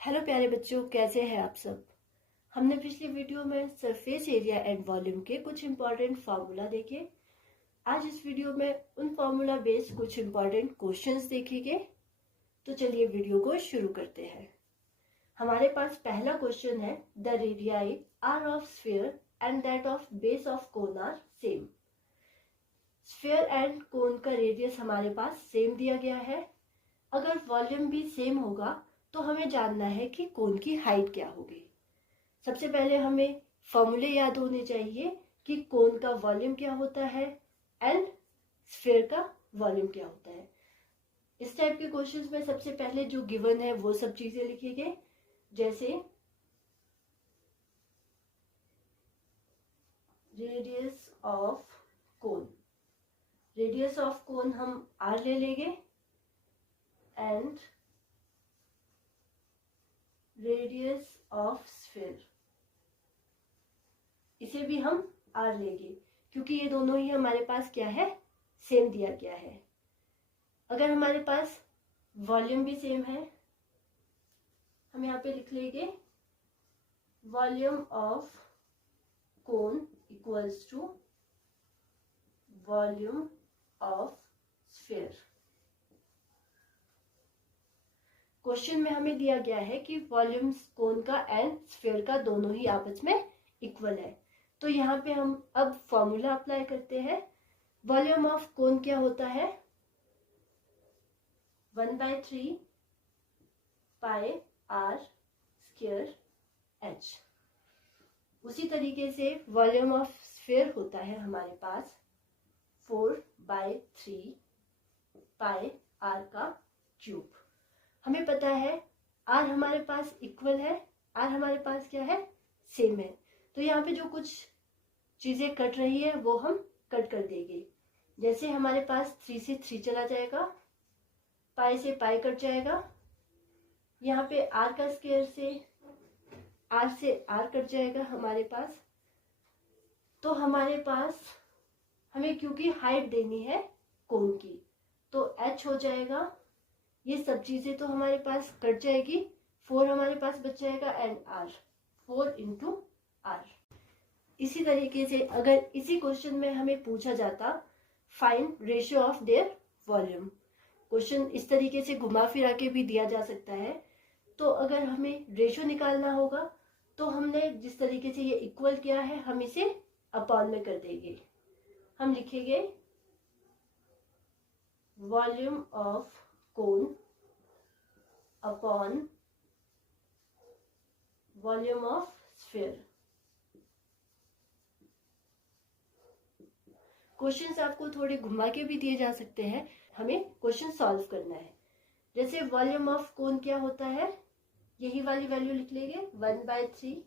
Hello प्यारे बच्चों, कैसे हैं आप सब। हमने पिछली वीडियो में सरफेस एरिया एंड वॉल्यूम के कुछ इंपॉर्टेंट फार्मूला देखे। आज इस वीडियो में उन फार्मूला बेस्ड कुछ इंपॉर्टेंट क्वेश्चंस देखेंगे। तो चलिए वीडियो को शुरू करते हैं। हमारे पास पहला क्वेश्चन है, the radii are of sphere and that of base of cone are same. Sphere and cone का रेडियस हमारे पास सेम दिया गया है। अगर वॉल्यूम भी सेम होगा तो हमें जानना है कि कोन की हाइट क्या होगी। सबसे पहले हमें फॉर्मूले याद होने चाहिए कि कोन का वॉल्यूम क्या होता है एंड स्फीयर का वॉल्यूम क्या होता है। इस टाइप के क्वेश्चंस में सबसे पहले जो गिवन है वो सब चीजें लिखेंगे, जैसे radius of cone. Radius of cone हम आर ले लेंगे एंड रेडियस ऑफ स्फीयर, इसे भी हम आर लेंगे क्योंकि ये दोनों ही हमारे पास क्या है, सेम दिया गया है। अगर हमारे पास वॉल्यूम भी सेम है, हम यहाँ पे लिख लेंगे volume of cone equals to volume of sphere. Question में हमें दिया गया है कि वॉल्यूम कोन का एंड स्फीयर का दोनों ही आपस में इक्वल है। तो यहाँ पे हम अब फॉर्मूला अप्लाई करते हैं। वॉल्यूम ऑफ कोन क्या होता है, 1/3 पाई आर स्क्वायर एच। उसी तरीके से वॉल्यूम ऑफ स्फीयर होता है हमारे पास 4/3 पाई आर का क्यूब। हमें पता है आर हमारे पास इक्वल है, आर हमारे पास क्या है, सेम है। तो यहाँ पे जो कुछ चीजें कट रही है वो हम कट कर देंगे। जैसे हमारे पास 3 से 3 चला जाएगा, पाई से पाई कट जाएगा, यहाँ पे आर का स्क्वायर से आर कट जाएगा हमारे पास। तो हमारे पास हमें क्योंकि हाइट देनी है कोन की, तो एच हो जाएगा। ये सब चीजें तो हमारे पास कट जाएगी, 4 हमारे पास बच जाएगा एंड आर, 4 इंटू आर। इसी तरीके से अगर इसी क्वेश्चन में हमें पूछा जाता find ratio of their volume, question इस तरीके से घुमा फिरा के भी दिया जा सकता है। तो अगर हमें रेशियो निकालना होगा तो हमने जिस तरीके से ये इक्वल किया है हम इसे अपॉन में कर देंगे। हम लिखेंगे volume of cone upon volume of sphere. Questions आपको थोड़े घुमा के भी दिए जा सकते हैं, हमें क्वेश्चन सॉल्व करना है। जैसे वॉल्यूम ऑफ कोन क्या होता है, यही वाली वैल्यू लिख लेंगे 1/3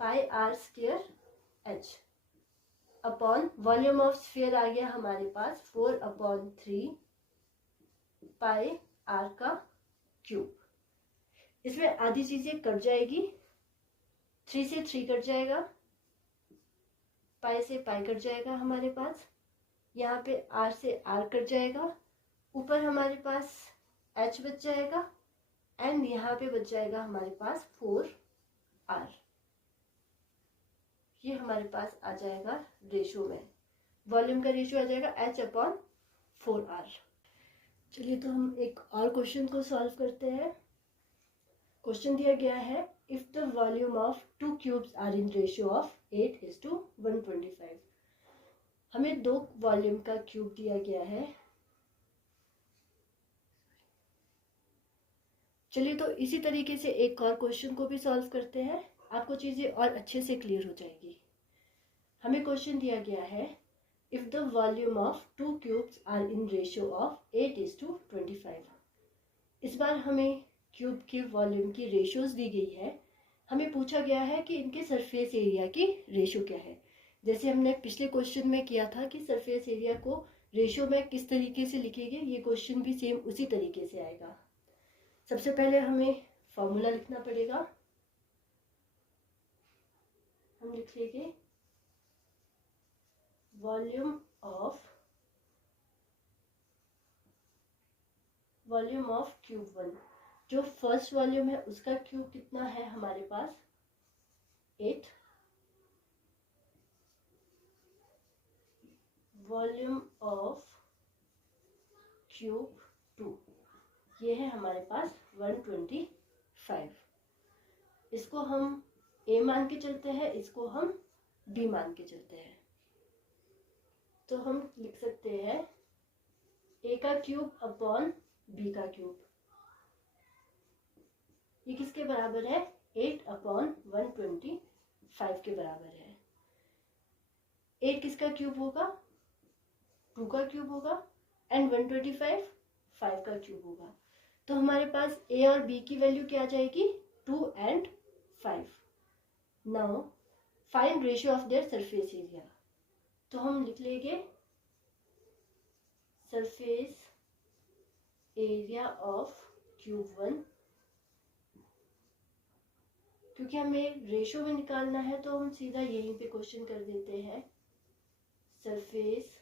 pi r square h upon volume of sphere आ गया हमारे पास 4/3 पाई आर का क्यूब। इसमें आधी चीजें कट जाएगी, 3 से 3 कट जाएगा, पाई से पाई कट जाएगा हमारे पास, यहाँ पे आर से आर कट जाएगा, ऊपर हमारे पास एच बच जाएगा एंड यहाँ पे बच जाएगा हमारे पास 4r। ये हमारे पास आ जाएगा रेशियो में, वॉल्यूम का रेशियो आ जाएगा h/4r। चलिए तो हम एक और क्वेश्चन को सॉल्व करते हैं। क्वेश्चन दिया गया है, if the volume of 2 cubes are in ratio of 8:125। हमें 2 वॉल्यूम का क्यूब दिया गया है। चलिए तो इसी तरीके से एक और क्वेश्चन को भी सॉल्व करते हैं, आपको चीजें और अच्छे से क्लियर हो जाएगी। हमें क्वेश्चन दिया गया है, if the volume of 2 cubes are in ratio of 8:25। इस बार हमें क्यूब के वॉल्यूम की रेशियोज दी गई है। हमें पूछा गया है कि इनके सरफेस एरिया की रेशियो क्या है। जैसे हमने पिछले क्वेश्चन में किया था कि सरफेस एरिया को रेशियो में किस तरीके से लिखेंगे, ये क्वेश्चन भी सेम उसी तरीके से आएगा। सबसे पहले हमें फॉर्मूला लिखना पड़ेगा। हम लिख लेंगे वॉल्यूम ऑफ क्यूब 1 जो फर्स्ट वॉल्यूम है उसका क्यूब कितना है हमारे पास 8, वॉल्यूम ऑफ क्यूब 2, ये है हमारे पास 125। इसको हम ए मान के चलते हैं, इसको हम बी मान के चलते हैं। तो हम लिख सकते हैं ए का क्यूब अपॉन बी का क्यूब, ये किसके बराबर है 8 अपॉन 125 के बराबर है। 8 किसका क्यूब होगा 2 का क्यूब होगा, एंड 125 5 का क्यूब होगा। तो हमारे पास ए और बी की वैल्यू क्या आ जाएगी 2 and 5। Now find ratio of their surface area. तो हम लिख लेंगे सरफेस एरिया ऑफ क्यूब 1, क्योंकि हमें रेशियो में निकालना है तो हम सीधा यहीं पे क्वेश्चन कर देते हैं surface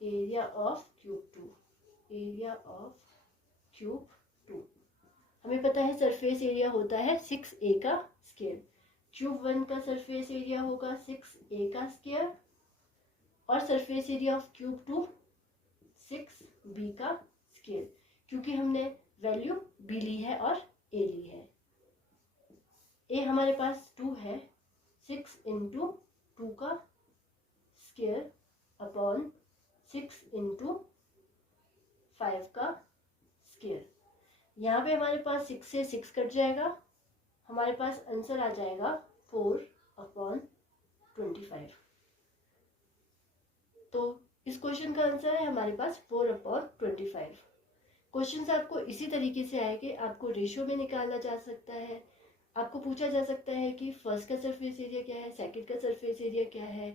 area of cube 2, area of cube 2। हमें पता है सरफेस एरिया होता है 6a का स्क्वायर, क्यूब 1 का सरफेस एरिया होगा 6a का स्क्वायर, और surface area of cube 2 6b का स्क्वायर, क्योंकि हमने वैल्यू b ली है और a ली है। a हमारे पास 2 है, 6 इंटू 2 का स्क्वायर अपॉन 6 इंटू 5 का स्क्वायर। यहाँ पे हमारे पास 6 से 6 कट जाएगा, हमारे पास आंसर आ जाएगा 4 अपॉन 25। तो इस क्वेश्चन का आंसर है हमारे पास 4 अपॉन 25। क्वेश्चन आपको इसी तरीके से आएंगे, आपको रेशियो में निकाला जा सकता है, आपको पूछा जा सकता है कि फर्स्ट का सरफेस एरिया क्या है, सेकंड का सरफेस एरिया क्या है,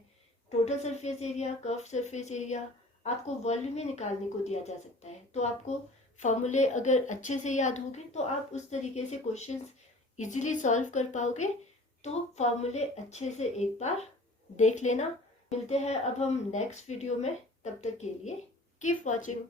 total surface area, curve surface area, आपको वॉल्यूम में निकालने को दिया जा सकता है। तो आपको फॉर्मूले अगर अच्छे से याद होंगे तो आप उस तरीके से क्वेश्चंस इजीली सॉल्व कर पाओगे। तो फॉर्मूले अच्छे से एक बार देख लेना। मिलते हैं अब हम नेक्स्ट वीडियो में, तब तक के लिए कीप वॉचिंग।